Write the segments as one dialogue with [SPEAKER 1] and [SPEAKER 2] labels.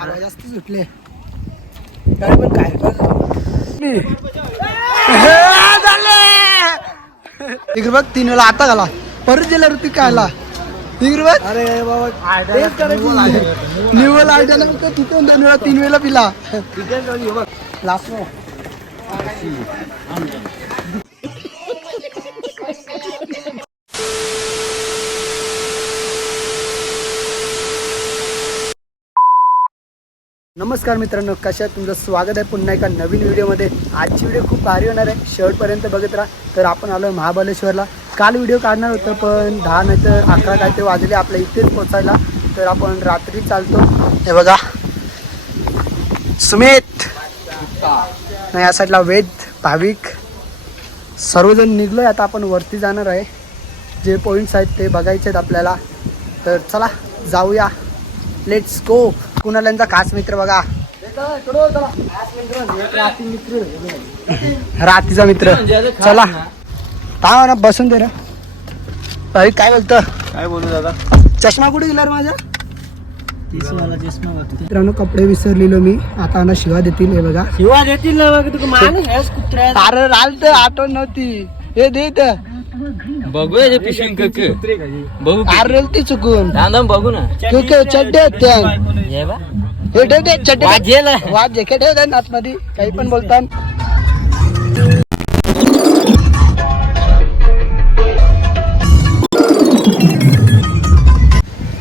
[SPEAKER 1] आला जास्त सुटले. काय पण काय इकडे बघ तीन वेळा आता घाला. परत गेला ऋतिक काय आला इकडे बघ. अरे बाबा तेच करायची निवल आयडियाला फक्त तिथून दोन वेळा तीन वेळा पिला? लास्ट नमस्कार मित्रांनो कशा तुमचं स्वागत आहे पुन्हा एका नवीन व्हिडिओमध्ये. आजची व्हिडिओ खूप भारी होणार आहे. शेवटपर्यंत बघत राहा. तर आपण आलो महाबळेश्वरला. काल व्हिडिओ काढणार होतं पण दहा नंतर अकरा काय ते वाजले आपल्या इथेच पोचायला तर आपण रात्री चालतो. हे बघा. सुमित. नाही या साईडला वेद भाविक. सर्वजण निघलोय. आता आपण वरती जाणार आहे. जे पॉईंट्स आहेत ते बघायचे आहेत आपल्याला. तर चला जाऊया. लेट्स गो कुणाल्यांचा खास मित्र बघा. रातीचा मित्र. चला. काय ना बसून दे ना. भाई काय बोलतो?
[SPEAKER 2] काय बोलू दादा?
[SPEAKER 1] चष्मा कुठे गेला रे माझा? मित्रांनो कपडे विसरलेलो मी. आता ना शिवा देतील हे बघा.
[SPEAKER 2] शिवा देतील ना बघ तुका मान हेस कुत्र्या
[SPEAKER 1] अरे राल तर आठवण नव्हती. हे दे.
[SPEAKER 3] बघूया पिशवी कक. बघू
[SPEAKER 1] अरे ती चुकून.
[SPEAKER 3] बघू ना.
[SPEAKER 1] चड्डे आहेत त्या
[SPEAKER 3] ये बा.
[SPEAKER 1] हे ठेव ते चड्डे
[SPEAKER 3] वाजेल
[SPEAKER 1] वाज जेके ठेव त्या आतमध्ये काही पण बोलतात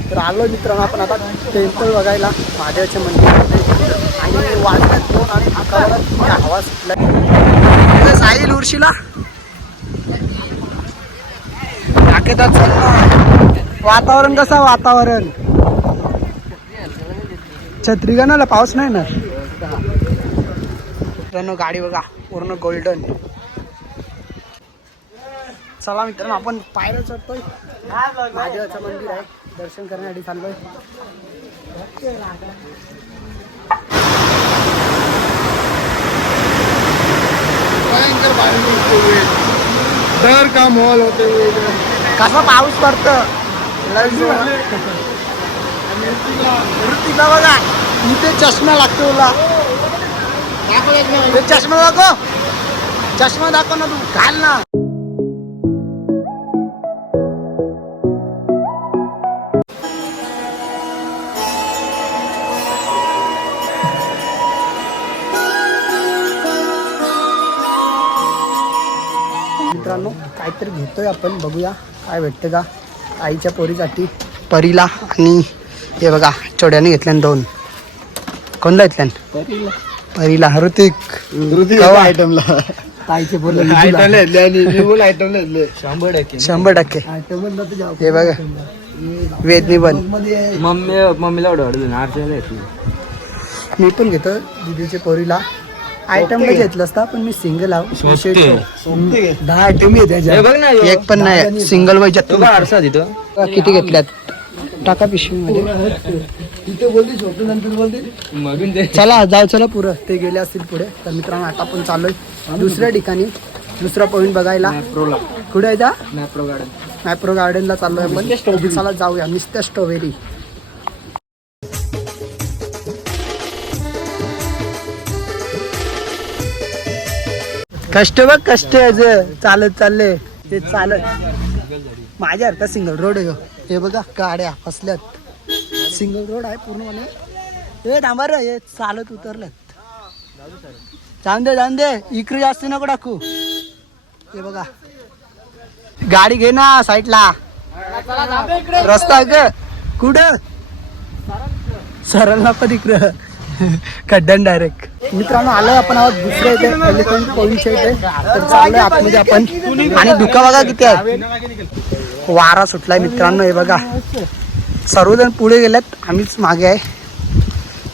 [SPEAKER 1] तर आलो मित्रांनो आपण आता टेम्पल बघायला महादेवाच्या मंदिरामध्ये. आणि वाजल्यात दोन आणि अकरा आवाज सुटलाय. साहिल उर्शीला. वातावरण कसं वातावरण? का ना पाऊस नाही ना. मित्रांनो गाडी बघा पूर्ण गोल्डन चला मित्रांनो आपण पायऱ्या चढतोय. महादेवाचं मंदिर आहे. दर्शन करण्यासाठी चाललोय.
[SPEAKER 2] डर का मॉल होते
[SPEAKER 1] कसा पाऊस पडतो? लय जोरात. बघा इथे चष्मा लागतो तुला. दाखव चष्मा दाखव. चष्मा दाखव ना तू. घाल ना. मित्रांनो काहीतरी घेतोय आपण. बघूया. काय भेटतं का? आईच्या पोरीसाठी परीला आणि हे बघा चोड्याने घेतल्यान दोन. कोणला घेतल्यान? परीला. कवा?
[SPEAKER 2] आयटमला
[SPEAKER 3] शंभर टक्के.
[SPEAKER 1] हे बघा. वेदनी पण.
[SPEAKER 3] मम्मी मम्मीला
[SPEAKER 1] मी पण घेतो दीदीच्या पोरीला. आयटम घेतलं असता पण मी सिंगल आहो. दहा आयटम. एक पण नाही सिंगल व्हायच्यात
[SPEAKER 3] तो तिथं
[SPEAKER 1] टाका पिशवीमध्ये
[SPEAKER 3] मधून ते.
[SPEAKER 1] चला जाऊ चला पुरं. ते गेले असतील पुढे. तर मित्रांनो आता आपण चाललोय दुसऱ्या ठिकाणी. दुसरा पॉईंट बघायला. कुठे आहे जा
[SPEAKER 3] मॅप्रो गार्डन.
[SPEAKER 1] मॅप्रो गार्डनला चाललोय आपण. चला जाऊया. Mister strawberry. कष्ट बघ कष्ट चालत चालले. ते चालत. माझ्या हरका सिंगल रोड आहे. हे बघा गाड्या फसल्यात. सिंगल रोड आहे पूर्णपणे. हे थांबा रे हे चालत उतरल्यात जाऊन दे जाऊन दे. इकडे जास्त नको टाकू. हे बघा. गाडी घे ना साईडला. रस्ता ग. का कुठं? सरळ नको तिकडं खड्डन डायरेक्ट मित्रांनो आलं आपण आहोत दुसऱ्या इथे. एलिफंट पॉईंटच्या इथे तर आतमध्ये आपण. आणि धुका बघा किती आहे. वारा सुटलाय मित्रांनो हे बघा. सर्वजण पुढे गेलेत आम्हीच मागे आहे.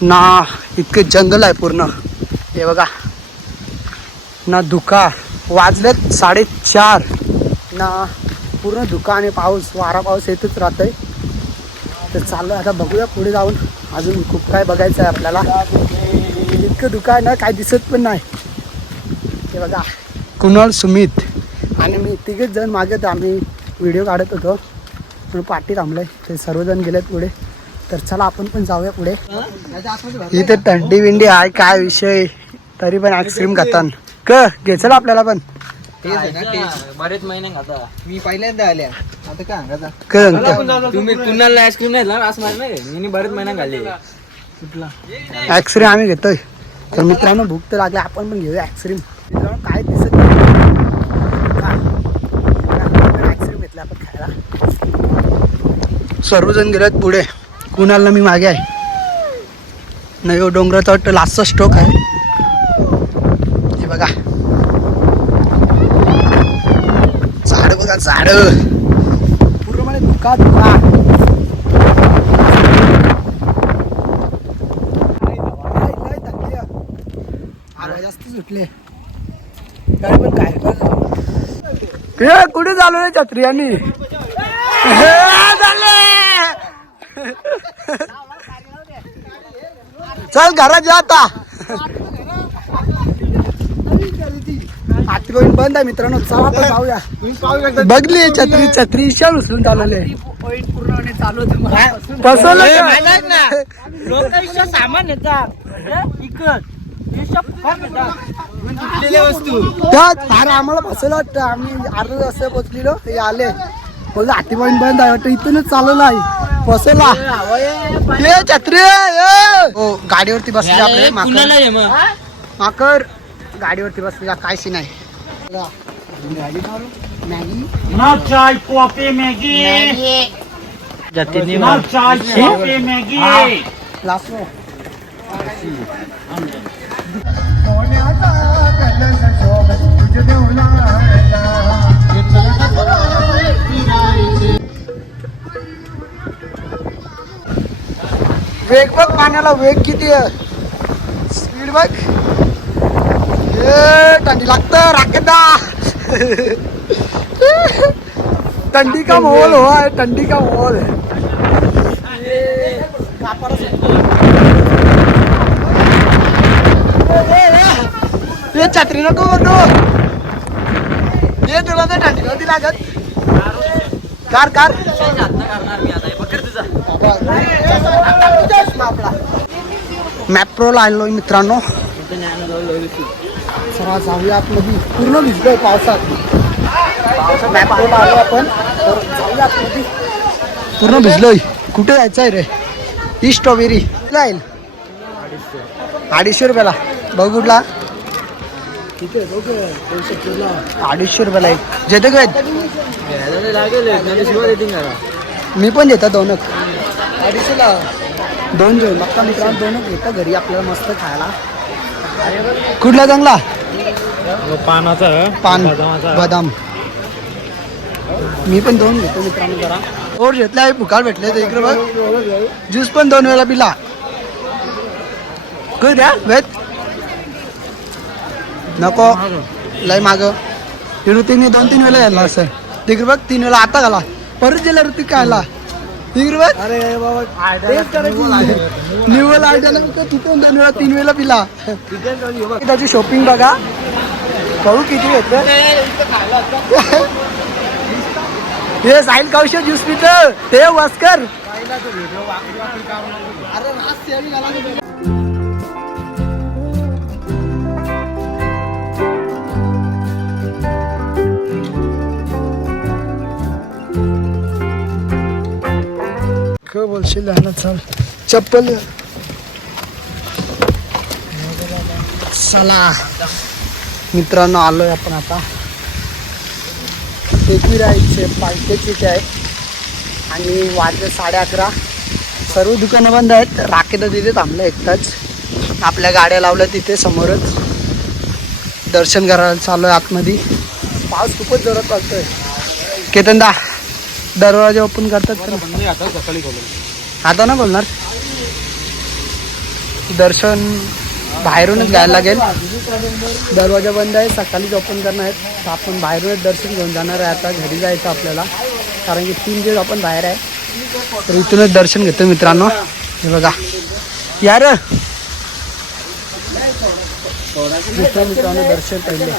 [SPEAKER 1] ना इतके जंगल आहे पूर्ण. हे बघा. ना धुका वाजलेत साडेचार. ना पूर्ण धुका आणि पाऊस वारा पाऊस येतच राहतोय. तर चाललोय आता बघूया पुढे जाऊन. अजून खूप काय बघायचं आहे आपल्याला. इतकं धुका आहे ना काय दिसत पण नाही. हे बघा. कुणाल सुमित. आणि मी तिघेच जण मागे आम्ही व्हिडिओ काढत होतो. म्हणून पाठी थांबलोय. ते सर्वजण गेलेत पुढे. तर चला आपण पण जाऊया पुढे. इथे थंडी बिंडी आहे काय विषय? तरी पण आईस्क्रीम खातान. क घ्यायचं ना आपल्याला पण.
[SPEAKER 3] बरेच महिने खाता
[SPEAKER 2] मी पहिल्यांदा आल्या. आता काय सांगायचं
[SPEAKER 1] क
[SPEAKER 3] तुम्ही आईस्क्रीम नाही ना असं माहिती नाही. मी बरेच महिना खाल्ले.
[SPEAKER 1] आईस्क्रीम आम्ही घेतोय. तर मित्रांनो भूक तर लागली. आपण पण घेऊया आईस्क्रीम मित्रांनो काय दिसत आईस्क्रीम घेतलं आपण खायला सर्वजण गेलेत पुढे. कुणाला मी मागे आहे? नाही हो डोंगराचा वाटतं लास्टचा स्टोक आहे. हे बघा. झाड बघा झाड. पूर्णपणे धुका धुका आवाज जास्त सुटले. हे कुठे चालू रे छत्री आणि चल घरात जा आता. आती बंद आहे मित्रांनो चला आपण जाऊया. बघली छत्री छत्री शाल उचलून चालवले. फसवलं का?
[SPEAKER 3] सामान येतात वस्तू
[SPEAKER 1] त्यात आम्हाला फसवलं वाटतं. आम्ही अर्धा तास पोचलेलो हे आले. बोलतो हाती पॉईंट बंद आहे वाटतं. इथूनच चालवलं आहे. फसवला ये छत्री. हो गाडीवरती बसले आपले
[SPEAKER 3] मग?
[SPEAKER 1] माकड गाडीवरती बसलेला काय सीन आहे मॅगी.
[SPEAKER 4] Maggie.
[SPEAKER 1] लासो वेग बघ पाण्याला वेग किती आहे. स्पीड बघ. हे थंडी लागतं राकेदा थंडी का मोल हो आहे थंडी का माहौल ये छत्री नको म्हणू ये तुला तर थंडी नव्हती लागत. Car car. मॅप्रोला आलोय मित्रांनो चला जाऊया आतमध्ये. पूर्ण भिजलोय पावसात. पावसात मॅप्रोला आलो आपण. तर जाऊया आतमध्ये. पूर्ण भिजलोय. कुठे जायचं आहे रे? ही स्ट्रॉबेरी जाईल अडीचशे रुपयाला. बघ कुठला. अडीचशे रुपयाला एक. जेते काय मी पण देतो दोनक अडीचशेला. दोन घेऊन बघता मित्रांनो दोनच घेतो घरी आपल्याला मस्त खायला. कुठला चांगला
[SPEAKER 4] पानाचा.
[SPEAKER 1] पान. बदाम. मी पण दोन घेतो मित्रांनो जरा. ओर घेतले आहे फुकाळ भेटले तर इकडे बघ. ज्यूस पण दोन वेळा पिला. काय द्या वेत नको. लय माग. ऋतिकने दोन तीन वेळा घातला असं तिकडे बघ तीन वेळा आता घाला. परत गेला ऋतिक खायला. बघ अरे बाबा निवल आयडिया तू पण दोन वेळा तीन वेळा पिला. त्याची शॉपिंग बघा. भाऊ किती घेतो हे साईल कौशल ज्यूस पित. ते वास्कर बोलशील लहानात चाल. चप्पल चला. मित्रांनो आलोय आपण आता. एकविराईचे पालखेचे आहे आणि वाजले साडे अकरा. सर्व दुकानं बंद आहेत. राकेदा तिथे थांबलं एकटाच. आपल्या गाड्या लावल्या तिथे समोरच. दर्शन करायला चालू आहे आतमध्ये. पाऊस खूपच जोरात चालतोय केतनदा दरवाजा ओपन करतात का?
[SPEAKER 2] सकाळी
[SPEAKER 1] आता ना बोलणार दर्शन बाहेरूनच घ्यायला लागेल. दरवाजा बंद आहे सकाळीच ओपन करणार आहेत. आपण बाहेरूनच दर्शन घेऊन जाणार आहे आता घरी जायचं आपल्याला. कारण की तीन दिवस आपण बाहेर आहे. तर इथूनच दर्शन घेतो मित्रांनो. हे बघा. यार! मित्र मित्रांनो दर्शन पहिले.